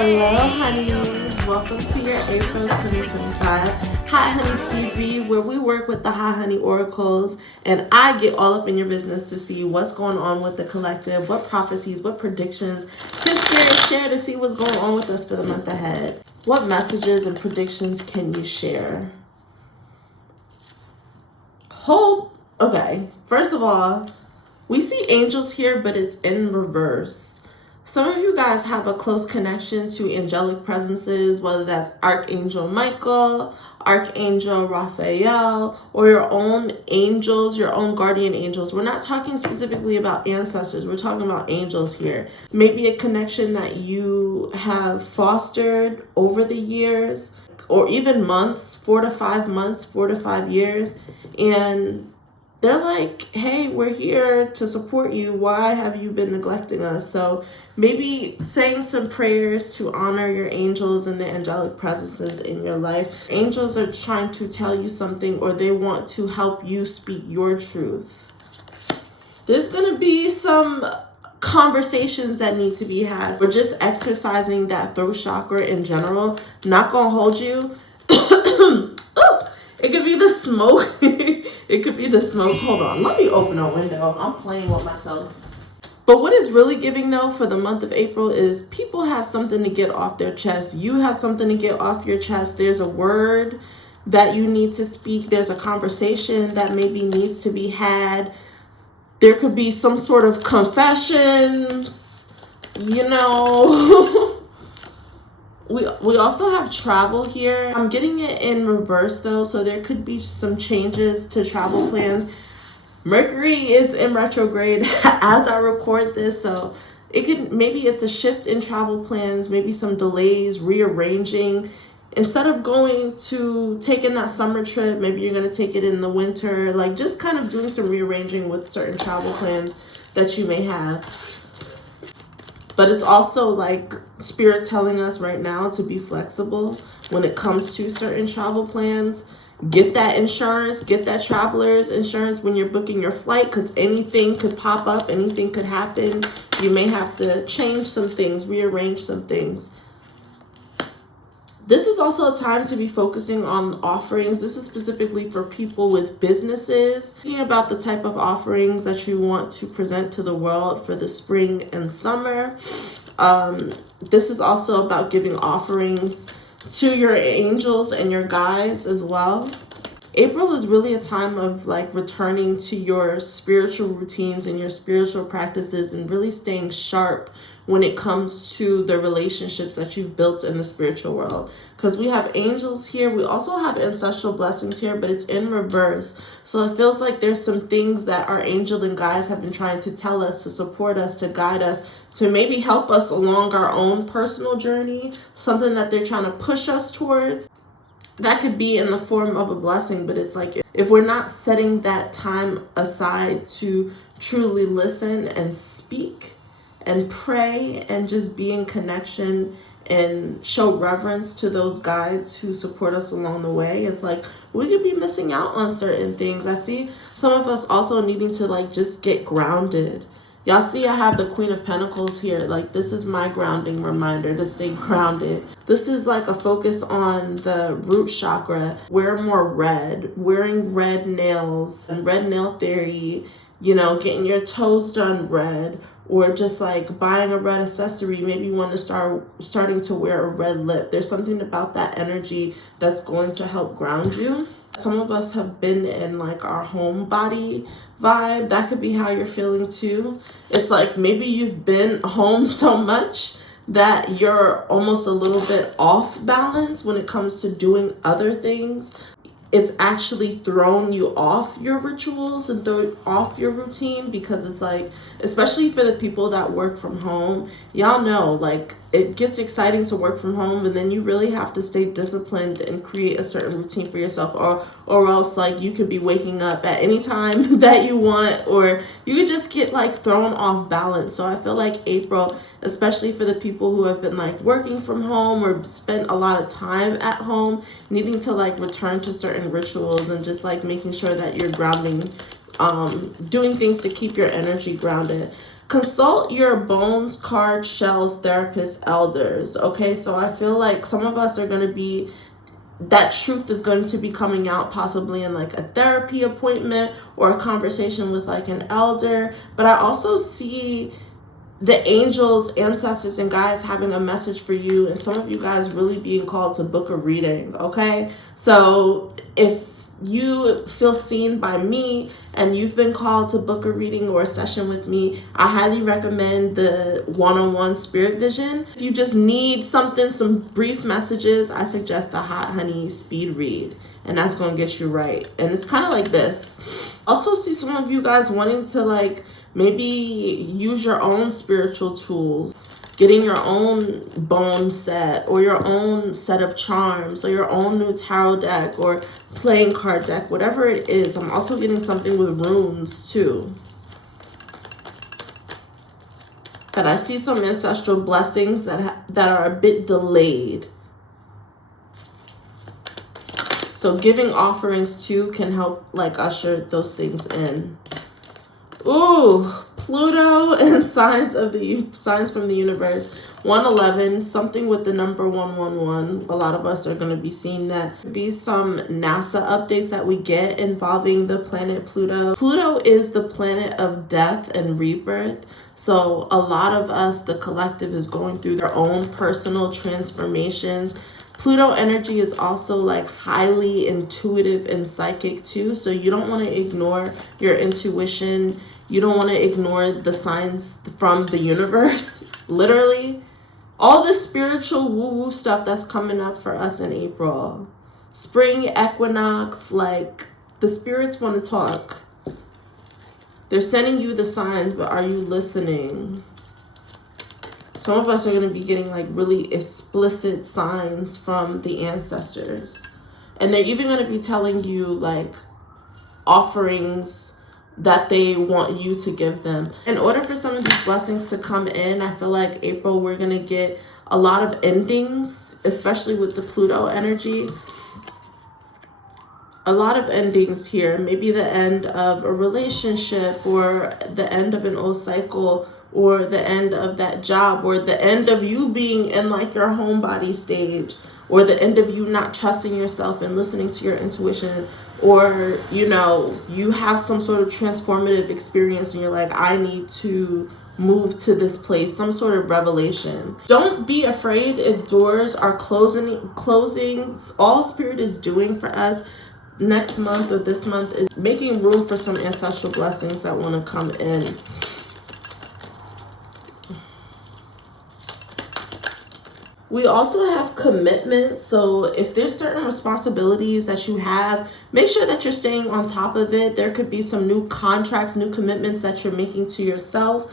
Hello, honeys. Welcome to your April 2025 Hot Honey Speed Read, where we work with the Hot Honey Oracles, and I get all up in your business to see what's going on with the collective, what prophecies, what predictions can Spirit share to see what's going on with us for the month ahead. What messages and predictions can you share? Okay, first of all, we see angels here, but it's in reverse. Some of you guys have a close connection to angelic presences, whether that's Archangel Michael, Archangel Raphael, or your own angels, your own guardian angels. We're not talking specifically about ancestors. We're talking about angels here. Maybe a connection that you have fostered over the years, or even months, 4 to 5 months, 4 to 5 years. And they're like, hey, we're here to support you. Why have you been neglecting us? So maybe saying some prayers to honor your angels and the angelic presences in your life. Angels are trying to tell you something, or they want to help you speak your truth. There's going to be some conversations that need to be had. We're just exercising that throat chakra in general. Not going to hold you. It could be the smoke. It could be the smoke. Hold on. Let me open a window. I'm playing with myself. But what is really giving, though, for the month of April is people have something to get off their chest. You have something to get off your chest. There's a word that you need to speak. There's a conversation that maybe needs to be had. There could be some sort of confessions, you know. We also have travel here. I'm getting it in reverse though, so there could be some changes to travel plans. Mercury is in retrograde as I record this, so maybe it's a shift in travel plans, maybe some delays, rearranging. Instead of taking that summer trip, maybe you're going to take it in the winter, like just kind of doing some rearranging with certain travel plans that you may have. But it's also like Spirit telling us right now to be flexible when it comes to certain travel plans. Get that insurance, get that traveler's insurance when you're booking your flight, because anything could pop up, anything could happen. You may have to change some things, rearrange some things. This is also a time to be focusing on offerings. This is specifically for people with businesses. Thinking about the type of offerings that you want to present to the world for the spring and summer. This is also about giving offerings to your angels and your guides as well. April is really a time of like returning to your spiritual routines and your spiritual practices and really staying sharp when it comes to the relationships that you've built in the spiritual world. Because we have angels here. We also have ancestral blessings here, but it's in reverse. So it feels like there's some things that our angel and guides have been trying to tell us, to support us, to guide us, to maybe help us along our own personal journey, something that they're trying to push us towards. That could be in the form of a blessing, but it's like if we're not setting that time aside to truly listen and speak and pray and just be in connection and show reverence to those guides who support us along the way, it's like we could be missing out on certain things. I see some of us also needing to like just get grounded. Y'all see I have the Queen of Pentacles here. Like this is my grounding reminder to stay grounded. This is like a focus on the root chakra. Wear more red, wearing red nails and red nail theory, you know, getting your toes done red, or just like buying a red accessory. Maybe you want to starting to wear a red lip. There's something about that energy that's going to help ground you. Some of us have been in like our home body vibe. That could be how you're feeling too. It's like maybe you've been home so much that you're almost a little bit off balance when it comes to doing other things. It's actually thrown you off your rituals and off your routine, because it's like, especially for the people that work from home, y'all know, like it gets exciting to work from home, and then you really have to stay disciplined and create a certain routine for yourself, or else like you could be waking up at any time that you want, or you could just get like thrown off balance. So I feel like April, especially for the people who have been like working from home or spent a lot of time at home, needing to like return to certain rituals and just like making sure that you're grounding, doing things to keep your energy grounded. Consult your bones, cards, shells, therapists, elders. Okay, so I feel like some of us are going to be, that truth is going to be coming out possibly in like a therapy appointment or a conversation with like an elder. But I also see the angels, ancestors, and guides having a message for you, and some of you guys really being called to book a reading. Okay, so if you feel seen by me and you've been called to book a reading or a session with me, I highly recommend the one-on-one spirit vision. If you just need something, some brief messages, I suggest the Hot Honey speed read, and that's going to get you right. And it's kind of like this. Also see some of you guys wanting to like maybe use your own spiritual tools, getting your own bone set or your own set of charms or your own new tarot deck or playing card deck, whatever it is. I'm also getting something with runes too. But I see some ancestral blessings that are a bit delayed. So giving offerings too can help like usher those things in. Ooh, Pluto and signs from the universe. 111, something with the number 111. A lot of us are going to be seeing that. Be some NASA updates that we get involving the planet Pluto. Pluto is the planet of death and rebirth. So a lot of us, the collective, is going through their own personal transformations. Pluto energy is also like highly intuitive and psychic too. So you don't want to ignore your intuition. You don't want to ignore the signs from the universe. Literally, all the spiritual woo-woo stuff that's coming up for us in April. Spring equinox, like the spirits want to talk. They're sending you the signs, but are you listening? Some of us are going to be getting like really explicit signs from the ancestors. And they're even going to be telling you like offerings that they want you to give them. In order for some of these blessings to come in, I feel like April, we're going to get a lot of endings, especially with the Pluto energy. A lot of endings here. Maybe the end of a relationship or the end of an old cycle, or the end of that job, or the end of you being in like your homebody stage, or the end of you not trusting yourself and listening to your intuition, or you know, you have some sort of transformative experience and you're like, I need to move to this place, some sort of revelation. Don't be afraid if doors are closing. All Spirit is doing for us next month or this month is making room for some ancestral blessings that want to come in. We also have commitments. So if there's certain responsibilities that you have, make sure that you're staying on top of it. There could be some new contracts, new commitments that you're making to yourself,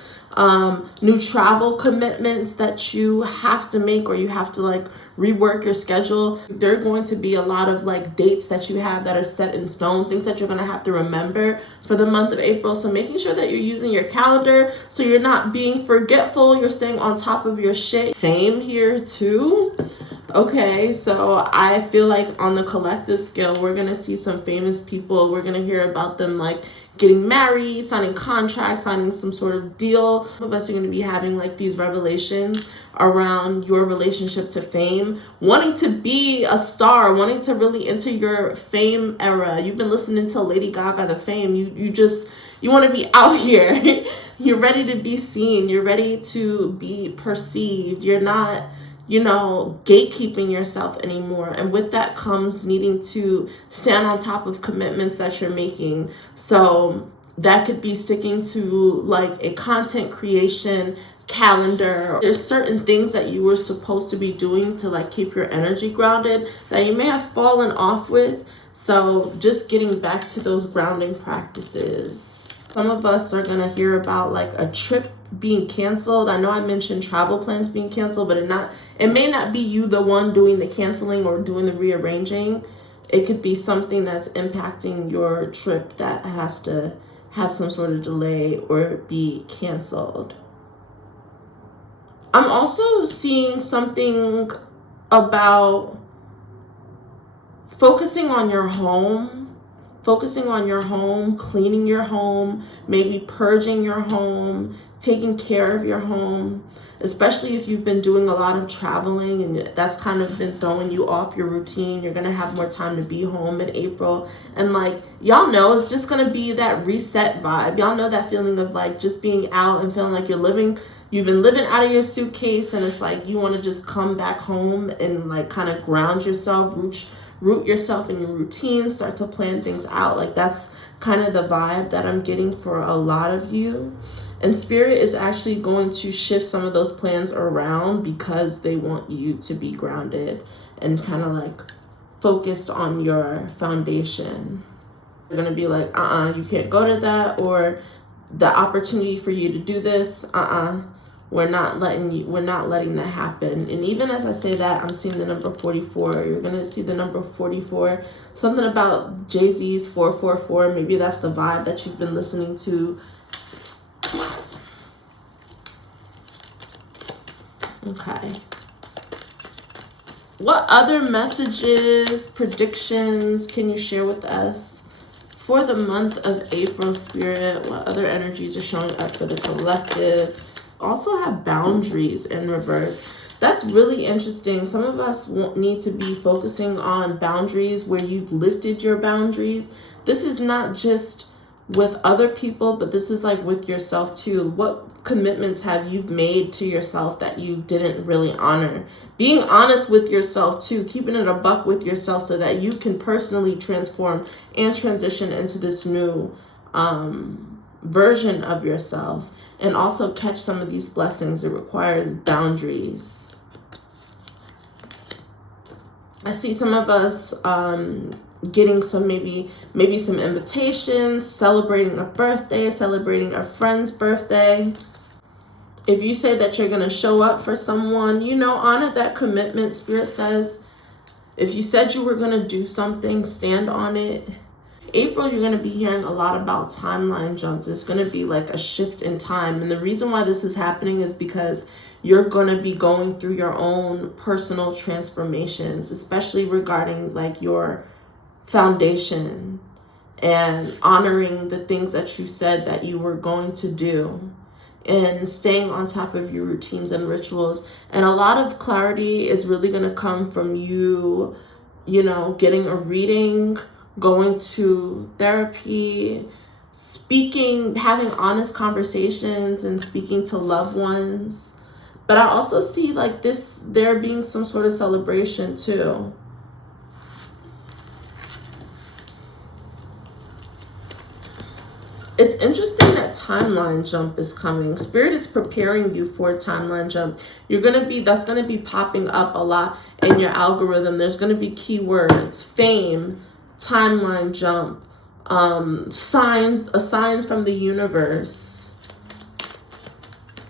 new travel commitments that you have to make, or you have to like rework your schedule. There are going to be a lot of like dates that you have that are set in stone, things that you're going to have to remember for the month of April. So making sure that you're using your calendar so you're not being forgetful, you're staying on top of your shit. Fame here too. Okay, so I feel like on the collective scale, we're going to see some famous people. We're going to hear about them like getting married, signing contracts, signing some sort of deal. Some of us are going to be having like these revelations around your relationship to fame, wanting to be a star, wanting to really enter your fame era. You've been listening to Lady Gaga, the Fame. You want to be out here. You're ready to be seen. You're ready to be perceived. You're not, you know, gatekeeping yourself anymore. And with that comes needing to stand on top of commitments that you're making. So that could be sticking to like a content creation calendar. There's certain things that you were supposed to be doing to like keep your energy grounded that you may have fallen off with. So just getting back to those grounding practices. Some of us are going to hear about like a trip being canceled. I know I mentioned travel plans being canceled, but it may not be you the one doing the canceling or doing the rearranging. It could be something that's impacting your trip that has to have some sort of delay or be canceled. I'm also seeing something about focusing on your home, focusing on your home, cleaning your home, maybe purging your home, taking care of your home, especially if you've been doing a lot of traveling and that's kind of been throwing you off your routine. You're going to have more time to be home in April. And like, y'all know, it's just going to be that reset vibe. Y'all know that feeling of like just being out and feeling like you've been living out of your suitcase, and it's like you want to just come back home and like kind of ground yourself, root yourself in your routine, start to plan things out. Like that's kind of the vibe that I'm getting for a lot of you. And Spirit is actually going to shift some of those plans around because they want you to be grounded and kind of like focused on your foundation. They're going to be like, you can't go to that, or the opportunity for you to do this, we're not letting that happen. And even as I say that, I'm seeing the number 44. You're going to see the number 44. Something about Jay-Z's 444. Maybe that's the vibe that you've been listening to. Okay. What other messages, predictions can you share with us for the month of April, Spirit? What other energies are showing up for the collective? Also have boundaries in reverse. That's really interesting. Some of us need to be focusing on boundaries where you've lifted your boundaries. This is not just with other people, but this is like with yourself too. What commitments have you made to yourself that you didn't really honor? Being honest with yourself too, keeping it a buck with yourself so that you can personally transform and transition into this new version of yourself. And also catch some of these blessings. It requires boundaries. I see some of us getting some maybe some invitations, celebrating a birthday, celebrating a friend's birthday. If you say that you're going to show up for someone, honor that commitment. Spirit says, if you said you were going to do something, stand on it. April, you're going to be hearing a lot about timeline jumps. It's going to be like a shift in time. And the reason why this is happening is because you're going to be going through your own personal transformations, especially regarding like your foundation and honoring the things that you said that you were going to do and staying on top of your routines and rituals. And a lot of clarity is really going to come from you, getting a reading, going to therapy, speaking, having honest conversations and speaking to loved ones. But I also see like there being some sort of celebration too. It's interesting that timeline jump is coming. Spirit is preparing you for a timeline jump. That's going to be popping up a lot in your algorithm. There's going to be keywords, fame, timeline jump, signs, a sign from the universe,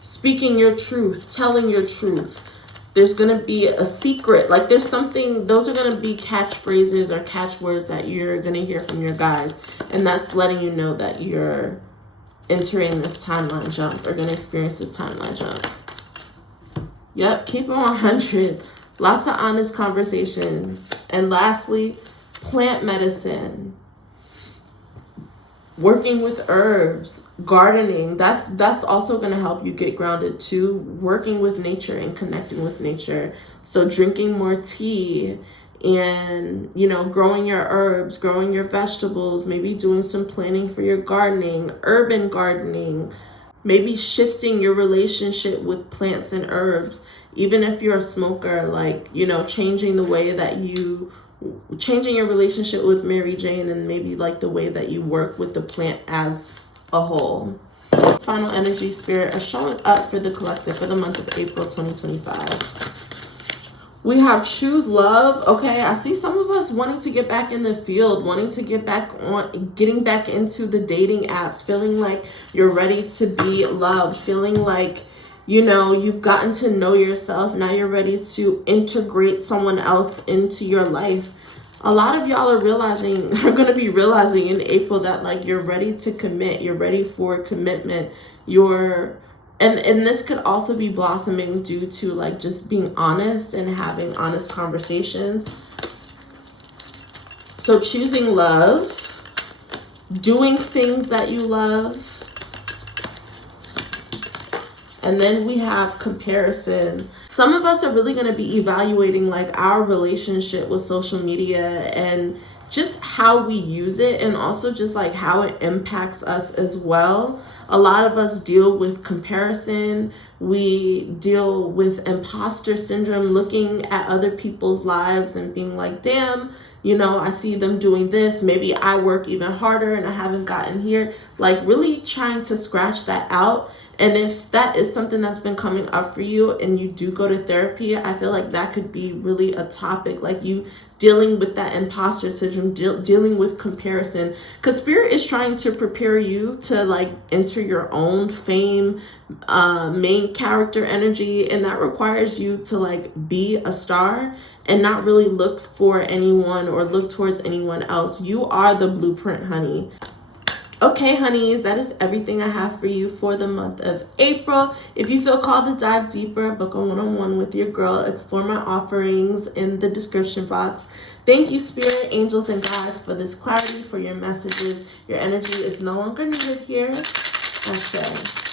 speaking your truth, telling your truth. There's going to be a secret, like there's something, those are going to be catchphrases or catchwords that you're going to hear from your guides. And that's letting you know that you're entering this timeline jump or going to experience this timeline jump. Yep, keep it 100. Lots of honest conversations. And lastly, plant medicine, working with herbs, gardening. That's also going to help you get grounded too. Working with nature and connecting with nature. So drinking more tea and, growing your herbs, growing your vegetables, maybe doing some planning for your gardening, urban gardening, maybe shifting your relationship with plants and herbs. Even if you're a smoker, like, changing the way that changing your relationship with Mary Jane and maybe like the way that you work with the plant as a whole. Final energy, Spirit, are showing up for the collective for the month of April 2025. We have choose love. Okay, I see some of us wanting to get back in the field, wanting to getting back into the dating apps, feeling like you're ready to be loved, feeling like, you've gotten to know yourself. Now you're ready to integrate someone else into your life. A lot of y'all are going to be realizing in April that like you're ready to commit. You're ready for commitment. And this could also be blossoming due to like just being honest and having honest conversations. So choosing love. doing things that you love. And then we have comparison. Some of us are really going to be evaluating like our relationship with social media and just how we use it, and also just like how it impacts us as well. A lot of us deal with comparison. We deal with imposter syndrome, looking at other people's lives and being like, damn, you know, I see them doing this. Maybe I work even harder and I haven't gotten here. Like really trying to scratch that out. And if that is something that's been coming up for you and you do go to therapy, I feel like that could be really a topic, like you dealing with that imposter syndrome, dealing with comparison. Because Spirit is trying to prepare you to like enter your own fame, main character energy. And that requires you to like be a star and not really look for anyone or look towards anyone else. You are the blueprint, honey. Okay, honeys, that is everything I have for you for the month of April. If you feel called to dive deeper, book a one-on-one with your girl. Explore my offerings in the description box. Thank you, Spirit, angels, and guides, for this clarity, for your messages. Your energy is no longer needed here. Ashe.